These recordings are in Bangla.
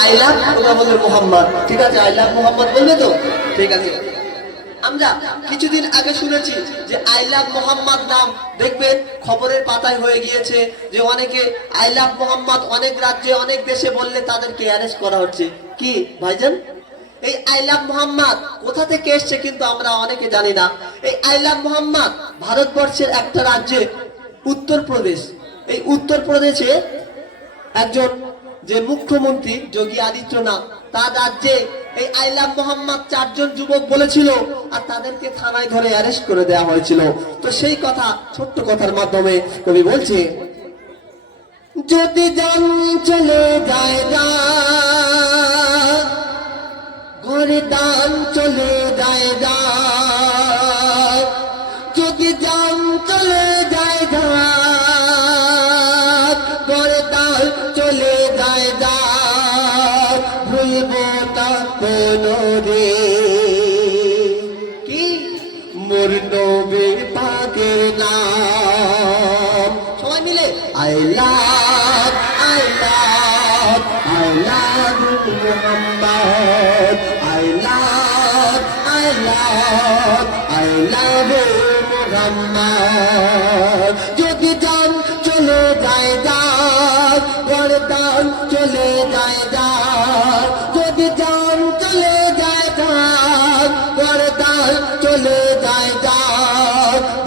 আই লাভ, তোমরা বলবে মোহাম্মদ। ঠিক আছে, আই লাভ মোহাম্মদ বলবে তো? ঠিক আছে। আমরা কিছুদিন আগে শুনেছি যে আই লাভ মোহাম্মদ নাম দেখবেন খবরের পাতায় হয়ে গিয়েছে, যে অনেকে আই লাভ মোহাম্মদ অনেক রাজ্যে অনেক দেশে বললে তাদেরকে অ্যারেস্ট করা হচ্ছে। কি ভাইজান, এই আই লাভ মোহাম্মদ কোথা থেকে এসছে কিন্তু আমরা অনেকে জানি না। এই আই লাভ মোহাম্মদ ভারতবর্ষের একটা রাজ্যে, উত্তরপ্রদেশ। এই উত্তরপ্রদেশে একজন যে মুখ্যমন্ত্রী যোগী আদিত্যনাথ, তার রাজ্যে এই আই লাভ মোহাম্মদ 4 জন যুবক বলেছিল, আর তাদেরকে থানায় ধরে অ্যারেস্ট করে দেওয়া হয়েছিল। তো সেই কথা ছোট্ট কথার মাধ্যমে কবি বলছে, যদি জান চলে যায় যা, ঘরে দান চলে যায় যা, যদি জান চলে যায় যা, ঘরে দান চলে যায় যা, ভুলব না কোনো রে। কি মোর নবী পাকের নাম, সবাই মিলে I love, I love, I love Mohammad, I love, I love, I love Mohammad. যদি জান চলে যায় যা, বরদান চলে যায় যা, যদি জান চলে যায় যা, বরদান চলে যায় যা,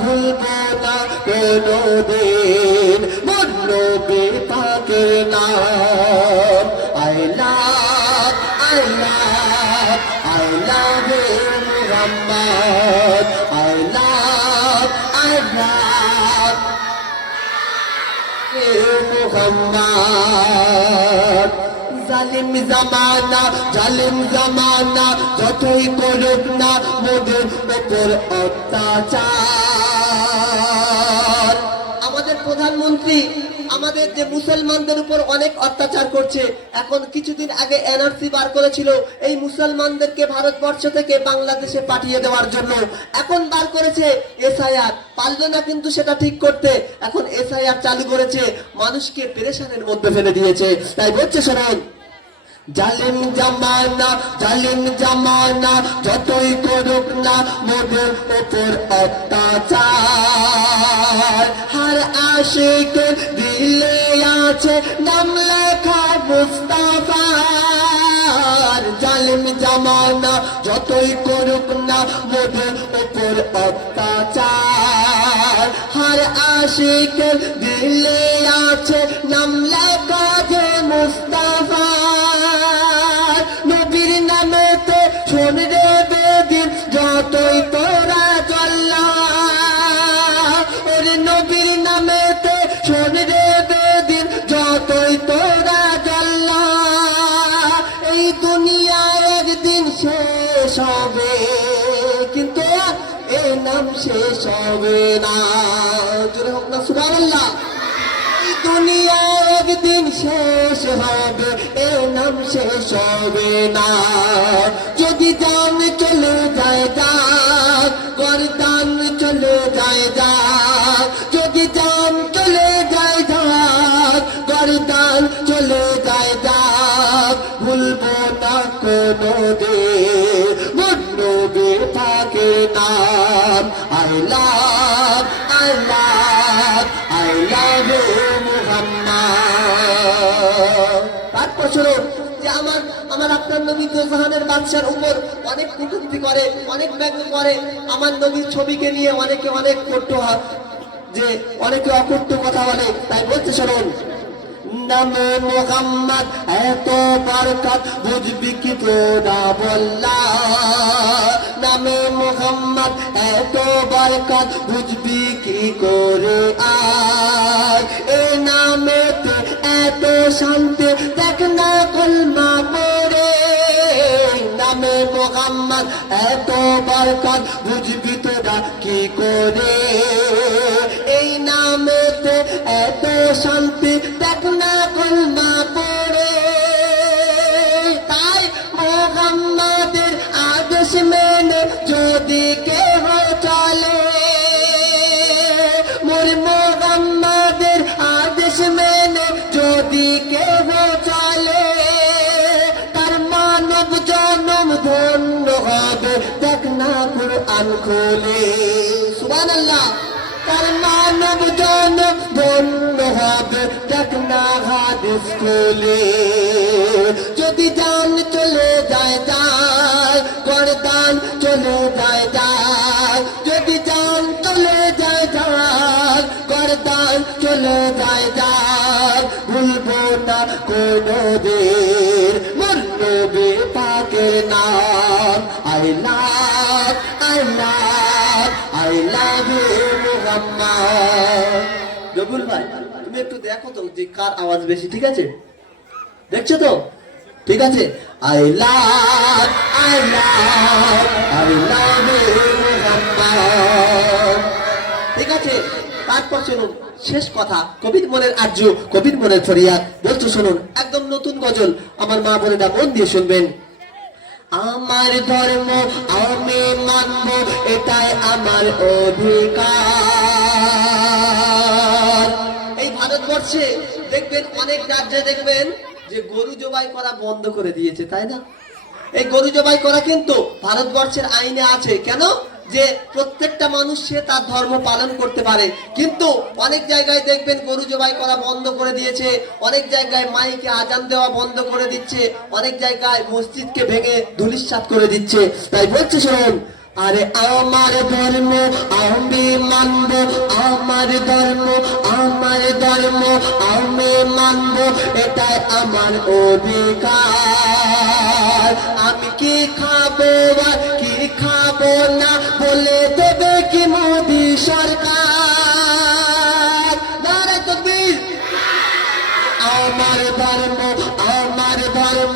ভুলব না কোনো দিন মোর নবী পাকের নাম। I love, I love, I love Mohammad, I love, I love Mohammad. জালিম জামানা, জালিম জামানা যতই করুক না মোদের উপর অত্যাচার। আমাদের প্রধানমন্ত্রী আমাদের যে মুসলমানদের উপর অনেক অত্যাচার করছে। এখন কিছুদিন আগে এনআরসি বার করেছিল এই মুসলমানদেরকে ভারতবর্ষ থেকে বাংলাদেশে পাঠিয়ে দেওয়ার জন্য। এখন বার করেছে এসআইআর, পারলো না কিন্তু সেটা ঠিক করতে। এখন এসআইআর চালু করেছে, মানুষকে পেরেশানের মধ্যে ফেলে দিয়েছে। তাই বলছে শোনেন, জালিম জামানা, জালিম জামানা যতই করুক না মোদের উপর অত্যাচার, হার আশিকের দিলে আছে নাম লেখা মুস্তাফার। জালিম জামানা যতই করুক না মোদের উপর অত্যাচার, হার আশিকের দিলে আছে নাম লেখা যে মুস্তাফা। নবীর নামেতে শোন রে বেদিন যতই তোরা চল্লা, ওরে নবীর নামেতে শোন রে বেদিন যতই তোরা চল্লা। এই দুনিয়া একদিন শেষ হবে, কিন্তু এই নাম শেষ হবে না। জোরে হোক না সুবহানাল্লাহ। দুনিয়া একদিন শেষ হবে, এর নাম শেষ হবে না। যদি জান চলে যায় যা, গরদান চলে যায় যা, যদি জান চলে যায় যা, গরদান চলে যায় যা, ভুলব না কোনো দিন মোর নবী পাকের নাম। I love, I love, I love Mohammad. তারপর শুনুন যে আমার আপনার নবী তো জাহানের বাদশার উপর অনেক কটূক্তি করে, অনেক ব্যঙ্গ করে। আমার নবীর ছবিকে নিয়ে অনেকে অনেক কটু যে অনেকে অকট্য কথা বলে। তাই বলতে শুনুন, নামে মোহাম্মদ এত বরকত বুঝবি কি তোরা বল্লা, নামে মোহাম্মদ এত বরকত বুঝবি কি করে আজ। এ নামেতে এত শান্তি দেখ না কলমা পড়ে, নামে মোহাম্মদ এত বরকত বুঝবি তোরা কি করে। এই নামেতে এত শান্তি দেখ না কলমা পড়ে। তাই মোহাম্মদের আদেশ মেনে যদি কেহ চলে, মোর মোহাম্মদের আদেশ মেনে যদি কেহ চলে, প্রাণ খুলে সুবহানাল্লাহ তার মানব জনম ধন্য হবে দেখনা হাদিস খুলে যদি জান চলে যায় যায় গর্দান চলে যায় যায় যদি জান চলে যায় যায় গর্দান চলে যায় যায় ভুলবো না কোনো দিন মোর নবী পাকের নাম I love you মুহাম্মদ রবুল ভাই তুমি একটু দেখো তো যে কার আওয়াজ বেশি ঠিক আছে দেখছো তো ঠিক আছে I love you মুহাম্মদ ঠিক আছে তারপর শুনুন শেষ কথা কবির মনের আরজু কবির মনের ফরিয়াদ বলছো শুনুন একদম নতুন গজল আমার মা বোনেরা মন দিয়ে শুনবেন আমার ধর্ম আমি মানব এটাই আমার অধিকার এই ভারতবর্ষে দেখবেন অনেক রাজ্যে দেখবেন যে গরু জবাই করা বন্ধ করে দিয়েছে তাই না এই গরু জবাই করা কিন্তু ভারতবর্ষের আইনে আছে কেন যে প্রত্যেকটা মানুষ সে তার ধর্ম পালন করতে পারে কিন্তু অনেক জায়গায় দেখবেন গরু জবাই করা বন্ধ করে দিয়েছে অনেক জায়গায় মাইকে আজান দেওয়া বন্ধ করে দিচ্ছে অনেক জায়গায় মসজিদকে ভেঙে ধুলিস্যাৎ করে দিচ্ছে তাই বলছে শুনুন আরে আমার ধর্ম আমি মানব আমার ধর্ম আমি মানব এটাই আমার অধিকার আমি কি খাবো আর কি খাবো না বলে দেবে কি মোদি সরকার নারে তাকবীর আমার ধর্ম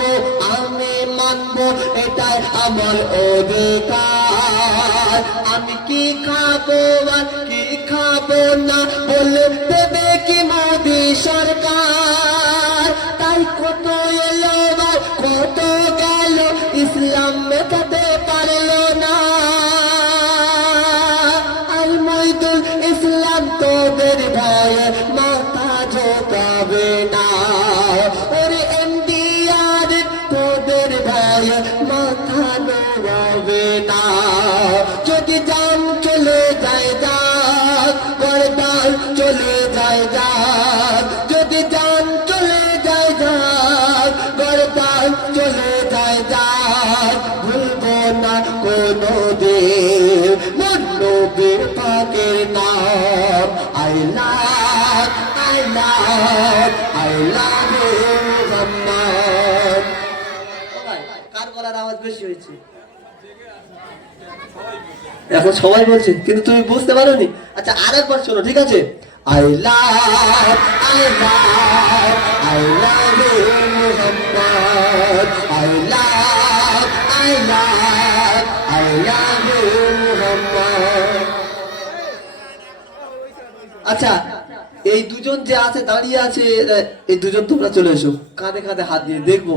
আমি মানব এটাই আমার অধিকার আমি কি খাবো আর কি খাবো না বলে দেবে কি মোদি সরকার তাই কত এলো আর কত গেল ইসলাম মেটাতে পারলো না আর মইদুল ইসলাম তোদের ভয়ে মাথা ঝোঁকাবে না ওরে এনডিআর তোদের ভয়ে মাথা নোয়াবে না যদি জান চলে যায় যাক গর্দান চলে যায় যাক যদি জান চলে যায় যাক গর্দান চলে যায় যাক ভুলবো না কোনো দিন মোর নবীর পাকের নাম I love you মুহাম্মদ কার গলার আওয়াজ বেশি হয়েছে এখন সবাই বলছে কিন্তু তুমি বুঝতে পারোনি আচ্ছা আরেকবার শোনো ঠিক আছে I love you Muhammad I love you Muhammad আচ্ছা এই দুজন যে আছে দাঁড়িয়ে আছে এই দুজন তোমরা চলে এসো কাঁধে কাঁধে হাত দিয়ে দেখবো